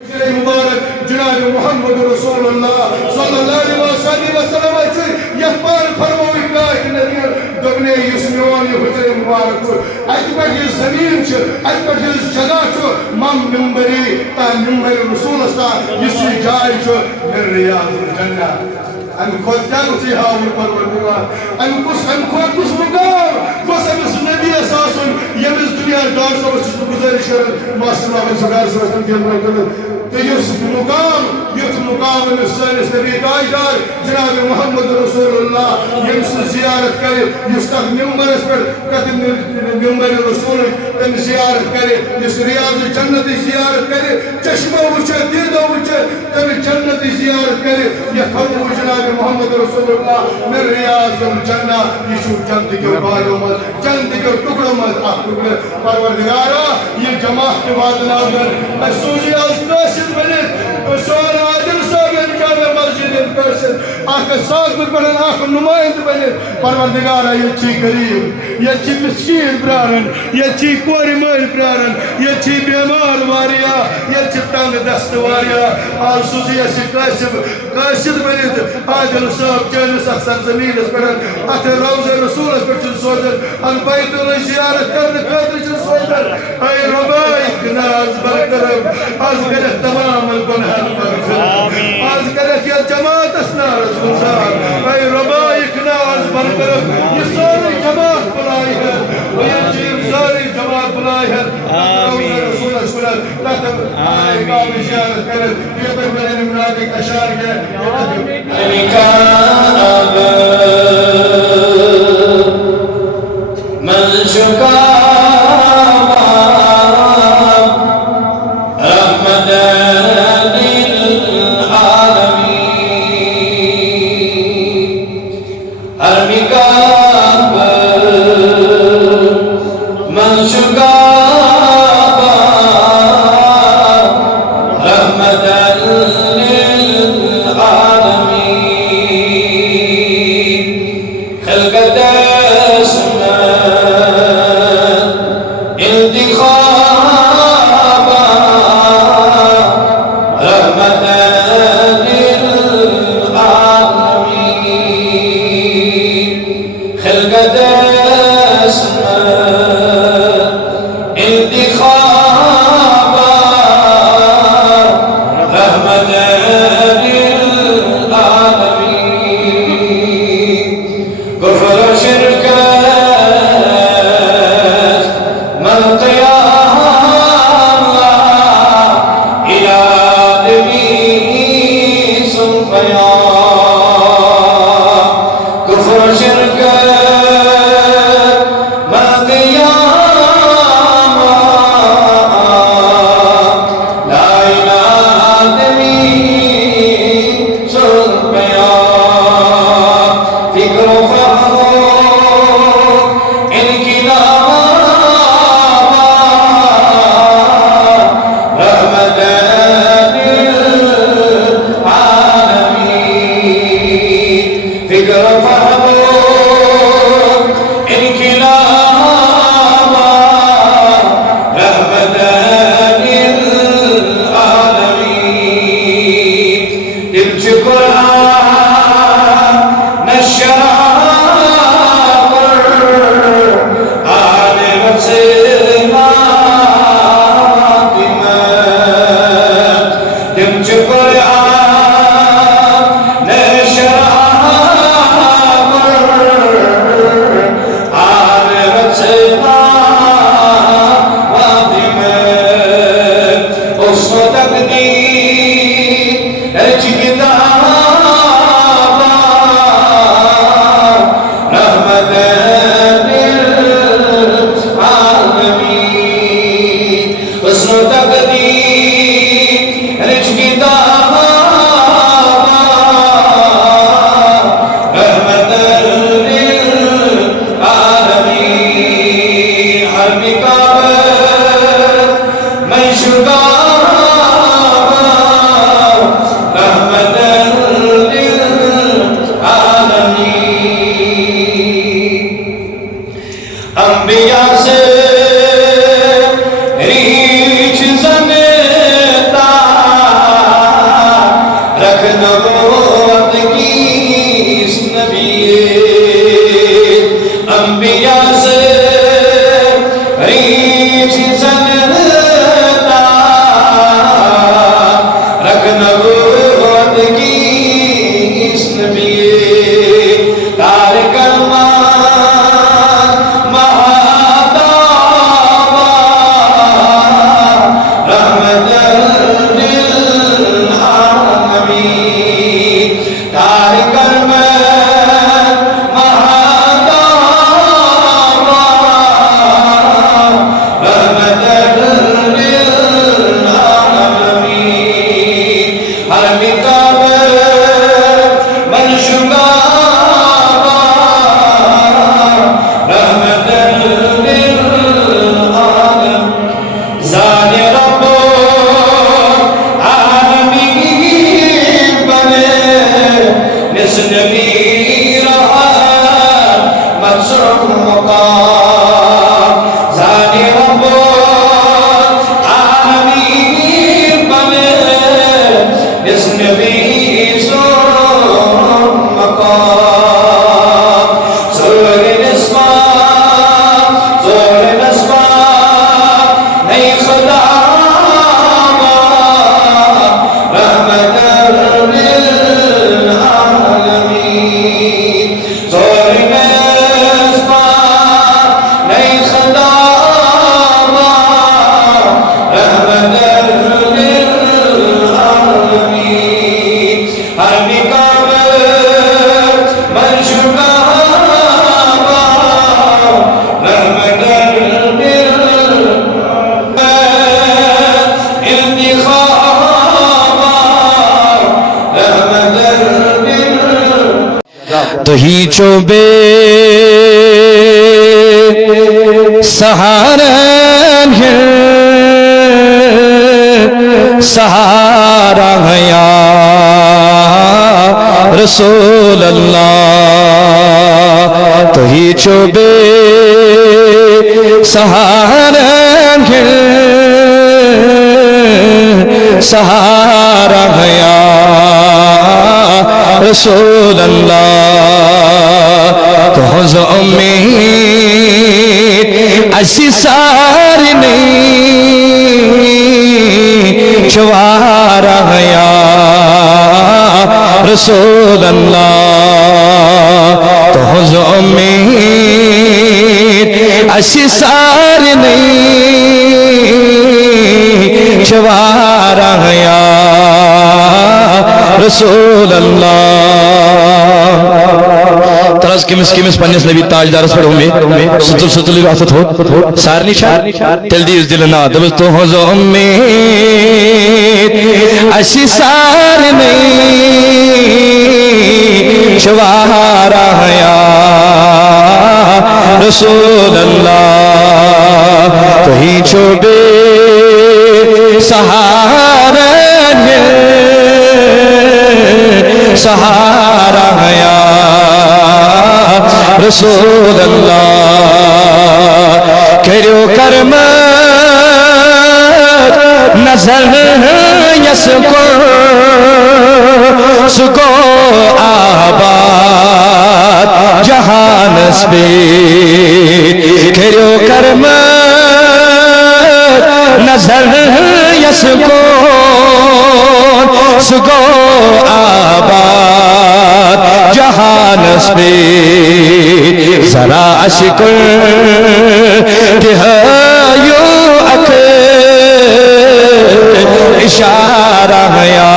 मुबारक जनाब मोहम्मद रसूलुल्लाह सल्लल्लाहु अलैहि वसल्लम यह पार फरमाई कायक नबी दोगने इस मेवन ये हुजरे मुबारक अकबर ये जमीन छ अकबर ये जगह छ मम मिंबरी ता मिंबर रसूल सा इस जाय छ मिन रियादुल जन्नह अन खुद क्या कुछ हाल परवरदिगार अन कुछ मुकाम कुछ अमिस नबी सासन यमिस दुनिया दार सब गुजारिश मास्टर अमिस गार सब के तो युस मुकाम सानिस नबी ताजदार जनाब मोहम्मद रसूलुल्लाह यमिस जियारत करे युस तक मिंबरस पर कदम मिंबर रसूल तम जियारत करे युस रियादुल जन्नत जियारत करे चश्मा वुचे दीदा वुचे तम जन्नत जियारत करे ये फरमो जनाब मोहम्मद रसूलुल्लाह में रियादुल जन्नह यीशु जन्नत के बालों में जन्नत के टुकड़ों में परवरदिगारा ये जमात के बाद नागर सूजी कासिद बने तो सोना आदिल साहब जामे मस्जिद कासिद आके साग में पड़न आके नुमाइंद बने परवरदिगारा ये ची गरीब ये ची मिस्कीन प्रारन ये ची कोरी मल प्रारन ये ची बीमार वारिया ये ची तंग दस्त वारिया और सूजी ऐसी कासिद बने आदिल साहब जाने सख्त जमीन पर अते रोज़े रसूल पर चल सोचर अन बैतुल ज़ियारत करने खातिर चल सोचर ऐ रबाई नाज बरकरम आज करे तमाम गुनाह मगफिर आज करे क्या जमात असनार गुजार ऐ रबाई नाज बरकरम ये सारी जमात बुलाई है ये जीव सारी जमात बुलाई है आमीन रसूल सुनत तब काम ज़ियारत करे ये तक मैंने मुनादिक अशार के मैं शुदा तो ही चोबे सहारा सहारा या रसूल अल्लाह तो ही चोबे सहारा सहारा या रसूल अल्लाह तो हो उम्मीद ऐसी सारी नहीं चवारा या रसूल अल्लाह तो हो उम्मीद ऐसी सारी नहीं चवारा या रसूल अल्लाह तरस किमिस पन्निस नबी ताजदारस पर उम्मीद सुतुल सुतुल वासत हो सारनी शार तेल दी इस दिल ना दबस तो हो जो उम्मीद ऐसी सार नहीं शवारा या रसूल अल्लाह तो ही चोबे सहारा सहारा या रसूल अल्लाह करो कर्म नजर यसको सुको आबाद जहान पे करो कर्म नजर यसको सुको आबाद जहान पे जरा अशिकुर तिहायो अक इशारा या